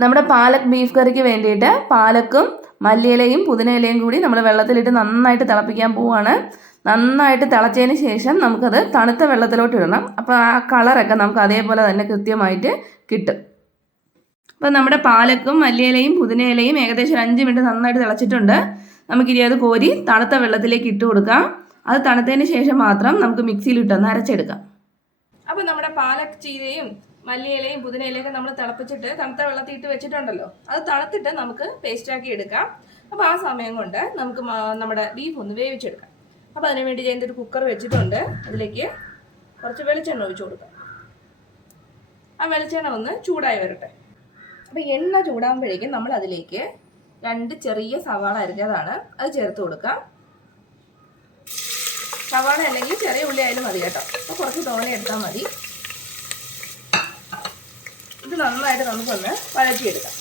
നമ്മുടെ പാലക് ബീഫ് കറിക്ക് വേണ്ടിയിട്ട് പാലക്കും മല്ലിയിലയും പുതിനയിലയും കൂടി നമ്മൾ വെള്ളത്തിലിട്ട് നന്നായിട്ട് തിളപ്പിക്കാൻ പോവുകയാണ്. നന്നായിട്ട് തിളച്ചതിന് ശേഷം നമുക്കത് തണുത്ത വെള്ളത്തിലോട്ട് ഇടണം. അപ്പോൾ ആ കളറൊക്കെ നമുക്ക് അതേപോലെ തന്നെ കൃത്യമായിട്ട് കിട്ടും. അപ്പോൾ നമ്മുടെ പാലക്കും മല്ലിയിലയും പുതിനയിലയും ഏകദേശം 5 മിനിറ്റ് നന്നായിട്ട് തിളച്ചിട്ടുണ്ട്. നമുക്കിനി അത് കോരി തണുത്ത വെള്ളത്തിലേക്ക് ഇട്ട് കൊടുക്കാം. അത് തണുത്തതിന് ശേഷം മാത്രം നമുക്ക് മിക്സിയിലിട്ടൊന്ന് അരച്ചെടുക്കാം. അപ്പോൾ നമ്മുടെ പാലക് ചീരയും മല്ലിയിലയും പുതിനയിലയൊക്കെ നമ്മൾ തിളപ്പിച്ചിട്ട് തണുത്ത വെള്ളത്തിൽ ഇട്ട് വെച്ചിട്ടുണ്ടല്ലോ, അത് തണുത്തിട്ട് നമുക്ക് പേസ്റ്റാക്കി എടുക്കാം. അപ്പോൾ ആ സമയം കൊണ്ട് നമുക്ക് നമ്മുടെ ബീഫ് ഒന്ന് വേവിച്ചെടുക്കാം. അപ്പോൾ അതിന് വേണ്ടി ഞാൻ ഒരു കുക്കർ വെച്ചിട്ടുണ്ട്. അതിലേക്ക് കുറച്ച് വെളിച്ചെണ്ണ ഒഴിച്ചു കൊടുക്കാം. ആ വെളിച്ചെണ്ണ ഒന്ന് ചൂടായി വരട്ടെ. അപ്പോൾ എണ്ണ ചൂടാകുമ്പോഴേക്കും നമ്മൾ അതിലേക്ക് 2 ചെറിയ സവാള അരിഞ്ഞതാണ് അത് ചേർത്ത് കൊടുക്കാം. സവാള അല്ലെങ്കിൽ ചെറിയ ഉള്ളി ആയാലും മതി കേട്ടോ. അപ്പോൾ കുറച്ച് തോനെ എടുത്താൽ മതി. ഇത് നന്നായിട്ട് നമുക്കൊന്ന് വഴറ്റിയെടുക്കാം.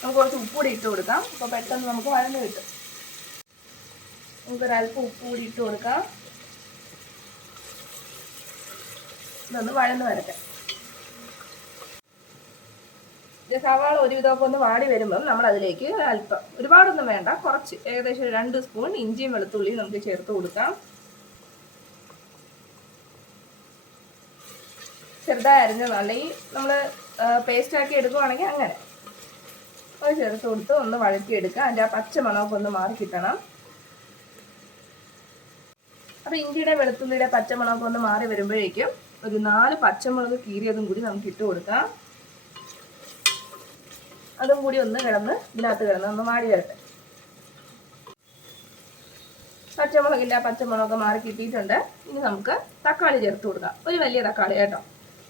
നമുക്ക് കുറച്ച് ഉപ്പ് കൂടി ഇട്ട് കൊടുക്കാം. അപ്പോൾ പെട്ടെന്ന് നമുക്ക് വഴന്ന് കിട്ടും. നമുക്കൊരല്പം ഉപ്പ് കൂടി ഇട്ട് കൊടുക്കാം. ഇതൊന്ന് വഴന്ന് വരട്ടെ. സവാള ഒരുവിധമൊക്കെ ഒന്ന് വാടി വരുമ്പം നമ്മൾ അതിലേക്ക് അല്പം, ഒരുപാടൊന്നും വേണ്ട, കുറച്ച് ഏകദേശം 2 സ്പൂൺ ഇഞ്ചിയും വെളുത്തുള്ളിയും നമുക്ക് ചേർത്ത് കൊടുക്കാം. ചെറുതായി അരിഞ്ഞത്, അല്ലെങ്കിൽ നമ്മൾ പേസ്റ്റാക്കി എടുക്കുവാണെങ്കിൽ അങ്ങനെ അത് ചേർത്ത് കൊടുത്ത് ഒന്ന് വഴറ്റിയെടുക്കാം. അതിൻ്റെ ആ പച്ച മണമൊക്കെ ഒന്ന് മാറി കിട്ടണം. അപ്പോൾ ഇഞ്ചിയുടെ വെളുത്തുള്ളിയുടെ പച്ചമണമൊക്കെ ഒന്ന് മാറി വരുമ്പോഴേക്കും ഒരു 4 പച്ചമുളക് കീറിയതും കൂടി നമുക്ക് ഇട്ട് കൊടുക്കാം. അതും കൂടി ഒന്ന് ഇതിനകത്ത് കിടന്ന് ഒന്ന് വാടി വരട്ടെ. പച്ചമുളകിൻ്റെ ആ പച്ചമുളകൊക്കെ മാറി കിട്ടിയിട്ടുണ്ട്. ഇനി നമുക്ക് തക്കാളി ചേർത്ത് കൊടുക്കാം. ഒരു വലിയ തക്കാളി കേട്ടോ.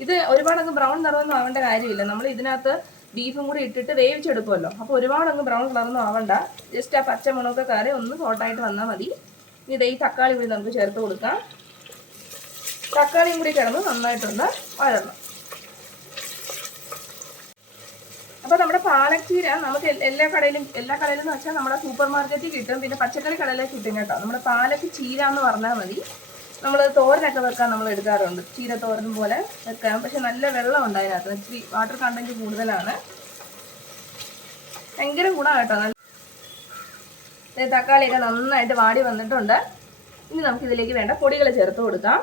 ഇത് ഒരുപാടങ്ങ് ബ്രൗൺ നിറമൊന്നും ആവേണ്ട കാര്യമില്ല. നമ്മൾ ഇതിനകത്ത് ബീഫും കൂടി ഇട്ടിട്ട് വേവിച്ചെടുക്കുമല്ലോ. അപ്പോൾ ഒരുപാടങ്ങ് ബ്രൗൺ കളറൊന്നും ആവണ്ട. ജസ്റ്റ് ആ പച്ചമുളകൊക്കെ കറി ഒന്ന് സോട്ടായിട്ട് വന്നാൽ മതി. ഇത് ഈ തക്കാളി കൂടി നമുക്ക് ചേർത്ത് കൊടുക്കാം. തക്കാളിയും കൂടി കിടന്ന് നന്നായിട്ടൊന്ന് വഴണം. അപ്പോൾ നമ്മുടെ പാലക് ചീര നമുക്ക് എല്ലാ കടയിലും എന്ന് വെച്ചാൽ നമ്മുടെ സൂപ്പർ മാർക്കറ്റിൽ കിട്ടും. പിന്നെ പച്ചക്കറി കടയിലേക്ക് കിട്ടും കേട്ടോ. നമ്മുടെ പാലക് ചീര എന്ന് പറഞ്ഞാൽ മതി. നമ്മൾ തോരനൊക്കെ വെക്കാൻ നമ്മൾ എടുക്കാറുണ്ട്. ചീര തോരൻ പോലെ വെക്കാം. പക്ഷെ നല്ല വെള്ളം ഉണ്ട് അതിനകത്ത്. ഇച്ചിരി വാട്ടർ കണ്ടന്റ് കൂടുതലാണ്. ഭയങ്കര ഗുണമാണ് കേട്ടോ. തക്കാളിയൊക്കെ നന്നായിട്ട് വാടി വന്നിട്ടുണ്ട്. ഇനി നമുക്കിതിലേക്ക് വേണ്ട പൊടികൾ ചേർത്ത് കൊടുക്കാം.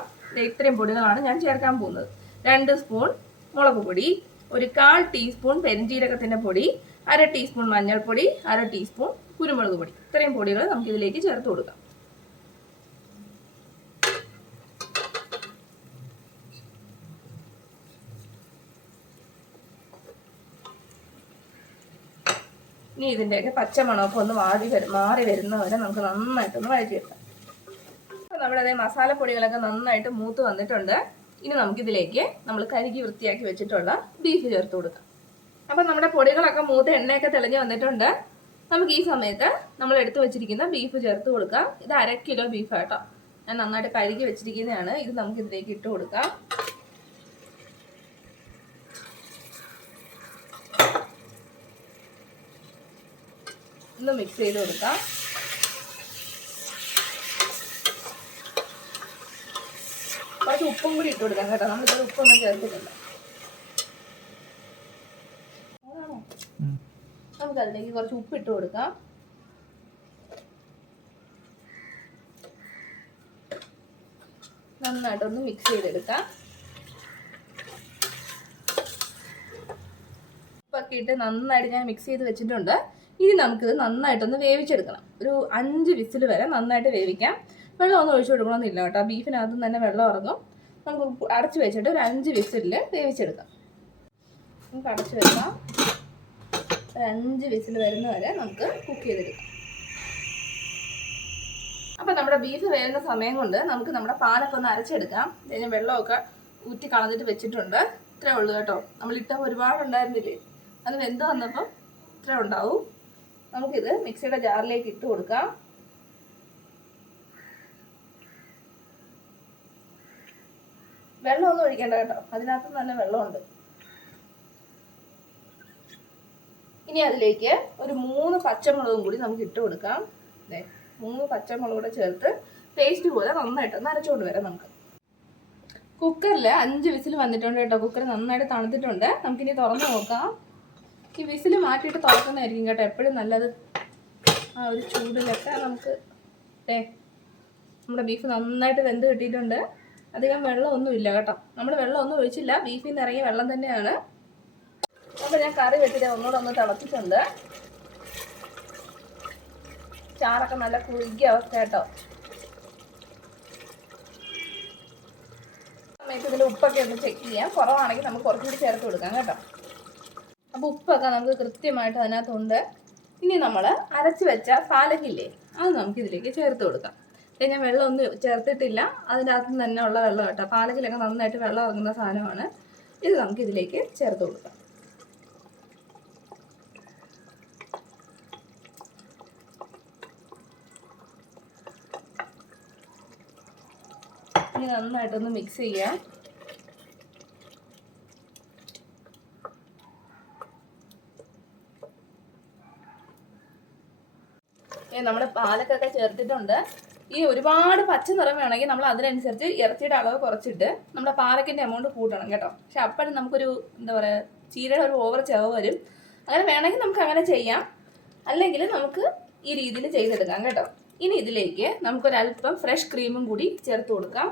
ഇത്രയും പൊടികളാണ് ഞാൻ ചേർക്കാൻ പോകുന്നത്. 2 സ്പൂൺ മുളക് പൊടി, 1/4 ടീസ്പൂൺ പെരിഞ്ജീരകത്തിൻ്റെ പൊടി, 1/2 ടീസ്പൂൺ മഞ്ഞൾപ്പൊടി, 1/2 ടീസ്പൂൺ കുരുമുളക് പൊടി. ഇത്രയും പൊടികൾ നമുക്കിതിലേക്ക് ചേർത്ത് കൊടുക്കാം. ഇനി ഇതിൻ്റെയൊക്കെ പച്ചമണമൊക്കെ ഒന്ന് മാറി വരുന്നവരെ നമുക്ക് നന്നായിട്ടൊന്ന് വഴറ്റിയെടുക്കാം. അപ്പോൾ നമ്മുടെ അതേ മസാലപ്പൊടികളൊക്കെ നന്നായിട്ട് മൂത്ത് വന്നിട്ടുണ്ട്. ഇനി നമുക്കിതിലേക്ക് നമ്മൾ കഴുകി വൃത്തിയാക്കി വെച്ചിട്ടുള്ള ബീഫ് ചേർത്ത് കൊടുക്കാം. അപ്പം നമ്മുടെ പൊടികളൊക്കെ മൂത്ത് എണ്ണയൊക്കെ തെളിഞ്ഞ് വന്നിട്ടുണ്ട്. നമുക്ക് ഈ സമയത്ത് നമ്മൾ എടുത്തു വെച്ചിരിക്കുന്ന ബീഫ് ചേർത്ത് കൊടുക്കാം. ഇത് 1/2 കിലോ ബീഫ് കേട്ടോ. ഞാൻ നന്നായിട്ട് കഴുകി വെച്ചിരിക്കുന്നതാണ്. ഇത് നമുക്ക് ഇതിലേക്ക് ഇട്ട് കൊടുക്കാം. ഒന്ന് മിക്സ് ചെയ്ത് കൊടുക്കാം. കുറച്ച് ഉപ്പും കൂടി ഇട്ട് കൊടുക്കാം കേട്ടോ. നമ്മളിത് ഉപ്പൊന്നും ചേർത്തിട്ടില്ല. നമുക്ക് അതിലേക്ക് കുറച്ച് ഉപ്പ് ഇട്ട് കൊടുക്കാം. നന്നായിട്ടൊന്ന് മിക്സ് ചെയ്തെടുക്കാം. ഉപ്പൊക്കെ ഇട്ട് നന്നായിട്ട് ഞാൻ മിക്സ് ചെയ്ത് വെച്ചിട്ടുണ്ട്. ഇനി നമുക്കിത് നന്നായിട്ടൊന്ന് വേവിച്ചെടുക്കണം. ഒരു 5 വിസിൽ വരെ നന്നായിട്ട് വേവിക്കാം. വെള്ളമൊന്നും ഒഴിച്ചു കൊടുക്കണമെന്നില്ല കേട്ടോ. ബീഫിനകത്തും തന്നെ വെള്ളം ഇറങ്ങും. നമുക്ക് അടച്ചു വെച്ചിട്ട് ഒരു 5 വിസിലിൽ വേവിച്ചെടുക്കാം. നമുക്ക് അടച്ചു വെക്കാം. ഒരു 5 വിസിൽ വരുന്ന വരെ നമുക്ക് കുക്ക് ചെയ്തെടുക്കാം. അപ്പം നമ്മുടെ ബീഫ് വേവുന്ന സമയം കൊണ്ട് നമുക്ക് നമ്മുടെ പാലൊക്കെ ഒന്ന് അരച്ചെടുക്കാം. അതിന് വെള്ളമൊക്കെ ഊറ്റി കളഞ്ഞിട്ട് വെച്ചിട്ടുണ്ട്. ഇത്രേ ഉള്ളൂ കേട്ടോ. നമ്മളിട്ട ഒരുപാടുണ്ടായിരുന്നില്ലേ, അത് വെന്ത് വന്നപ്പം ഇത്രേ ഉണ്ടാവും. നമുക്കിത് മിക്സിയുടെ ജാറിലേക്ക് ഇട്ട് കൊടുക്കാം. വെള്ളമൊന്നും ഒഴിക്കേണ്ട കേട്ടോ. അതിനകത്ത് തന്നെ വെള്ളമുണ്ട്. ഇനി അതിലേക്ക് ഒരു 3 പച്ചമുളകും കൂടി നമുക്ക് ഇട്ട് കൊടുക്കാം. 3 പച്ചമുളക് കൂടെ ചേർത്ത് പേസ്റ്റ് പോലെ നന്നായിട്ടൊന്ന് അരച്ചുകൊണ്ട് വരാം നമുക്ക്. കുക്കറിൽ 5 വിസിൽ വന്നിട്ടുണ്ട് കേട്ടോ. കുക്കർ നന്നായിട്ട് തണുത്തിട്ടുണ്ട്. നമുക്കിനി തുറന്ന് നോക്കാം. ഈ വിസിൽ മാറ്റിയിട്ട് തുറക്കുന്നതായിരിക്കും കേട്ടോ എപ്പോഴും നല്ലത്. ആ ഒരു ചൂടിലൊക്കെ നമുക്ക് നമ്മുടെ ബീഫ് നന്നായിട്ട് വെന്ത് കിട്ടിയിട്ടുണ്ട്. അധികം വെള്ളമൊന്നുമില്ല കേട്ടോ. നമ്മൾ വെള്ളമൊന്നും ഒഴിച്ചില്ല, ബീഫിൽ നിന്ന് ഇറങ്ങിയ വെള്ളം തന്നെയാണ്. അപ്പോൾ ഞാൻ കറി വെച്ചിട്ട് ഒന്നുകൂടെ ഒന്ന് തിളച്ചിട്ടുണ്ട്. ചാറൊക്കെ നല്ല കുറുകിയ അവസ്ഥ കേട്ടോ. സമയത്ത് ഇതിൽ ഉപ്പൊക്കെ ഒന്ന് ചെക്ക് ചെയ്യാം. കുറവാണെങ്കിൽ നമുക്ക് കുറച്ചുകൂടി ചേർത്ത് കൊടുക്കാം കേട്ടോ. അപ്പോൾ ഉപ്പൊക്കെ നമുക്ക് കൃത്യമായിട്ട് അതിനകത്തുണ്ട്. ഇനി നമ്മൾ അരച്ച് വെച്ച പാലക്കില്ലേ, അത് നമുക്കിതിലേക്ക് ചേർത്ത് കൊടുക്കാം. ഞാൻ വെള്ളമൊന്നും ചേർത്തിട്ടില്ല, അതിൻ്റെ അകത്ത് തന്നെ ഉള്ള വെള്ളം കേട്ടോ. പാലക്കിലൊക്കെ നന്നായിട്ട് വെള്ളം ഇറങ്ങുന്ന സാധനമാണ്. ഇത് നമുക്കിതിലേക്ക് ചേർത്ത് കൊടുക്കാം. ഇനി നന്നായിട്ടൊന്ന് മിക്സ് ചെയ്യാം. നമ്മുടെ പാലക്കൊക്കെ ചേർത്തിട്ടുണ്ട്. ഈ ഒരുപാട് പച്ച നിറം വേണമെങ്കിൽ നമ്മൾ അതിനനുസരിച്ച് ഇറച്ചിയുടെ അളവ് കുറച്ചിട്ട് നമ്മുടെ പാലക്കിൻ്റെ എമൗണ്ട് കൂട്ടണം കേട്ടോ. പക്ഷെ അപ്പോഴും നമുക്കൊരു എന്താ പറയുക, ചീരയുടെ ഒരു ഓവർ ചെവ് വരും. അങ്ങനെ വേണമെങ്കിൽ നമുക്ക് അങ്ങനെ ചെയ്യാം, അല്ലെങ്കിൽ നമുക്ക് ഈ രീതിയിൽ ചെയ്തെടുക്കാം കേട്ടോ. ഇനി ഇതിലേക്ക് നമുക്കൊരല്പം ഫ്രഷ് ക്രീമും കൂടി ചേർത്ത് കൊടുക്കാം.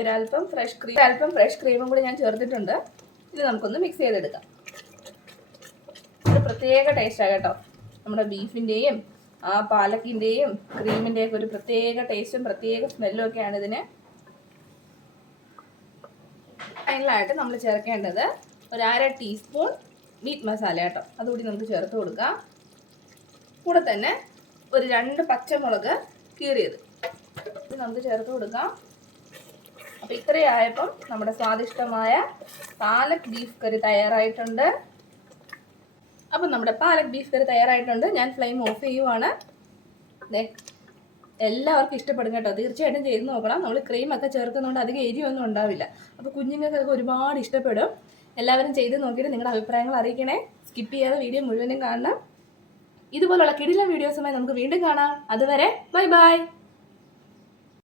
ഒരല്പം ഫ്രഷ് ക്രീമും കൂടി ഞാൻ ചേർത്തിട്ടുണ്ട്. ഇത് നമുക്കൊന്ന് മിക്സ് ചെയ്തെടുക്കാം. ഒരു പ്രത്യേക ടേസ്റ്റാണ് കേട്ടോ. നമ്മുടെ ബീഫിൻ്റെയും ആ പാലക്കിൻ്റെയും ക്രീമിൻ്റെയൊക്കെ ഒരു പ്രത്യേക ടേസ്റ്റും പ്രത്യേക സ്മെല്ലും ഒക്കെയാണ് ഇതിന്. ഫൈനലായിട്ട് നമ്മൾ ചേർക്കേണ്ടത് ഒരു 1/2 ടീസ്പൂൺ മീറ്റ് മസാല കേട്ടോ. അതുകൂടി നമുക്ക് ചേർത്ത് കൊടുക്കാം. കൂടെ തന്നെ ഒരു 2 പച്ചമുളക് കീറിയത് ഇത് നമുക്ക് ചേർത്ത് കൊടുക്കാം. അപ്പോൾ ഇത്രയായപ്പം നമ്മുടെ സ്വാദിഷ്ടമായ പാലക് ബീഫ് കറി തയ്യാറായിട്ടുണ്ട്. അപ്പം നമ്മുടെ പാലക് ബീഫ് കറി തയ്യാറായിട്ടുണ്ട്. ഞാൻ ഫ്ലെയിം ഓഫ് ചെയ്യുവാണ്. എല്ലാവർക്കും ഇഷ്ടപ്പെടും കേട്ടോ. തീർച്ചയായിട്ടും ചെയ്ത് നോക്കണം. നമ്മൾ ക്രീമൊക്കെ ചേർക്കുന്നതുകൊണ്ട് അധികം എരിവൊന്നും ഉണ്ടാവില്ല. അപ്പോൾ കുഞ്ഞുങ്ങൾക്കൊക്കെ ഒരുപാട് ഇഷ്ടപ്പെടും. എല്ലാവരും ചെയ്ത് നോക്കിയിട്ട് നിങ്ങളുടെ അഭിപ്രായങ്ങൾ അറിയിക്കണേ. സ്കിപ്പ് ചെയ്യാതെ വീഡിയോ മുഴുവനും കാണണം. ഇതുപോലുള്ള കിടിലൻ വീഡിയോസുമായി നമുക്ക് വീണ്ടും കാണാം. അതുവരെ ബൈ ബൈ.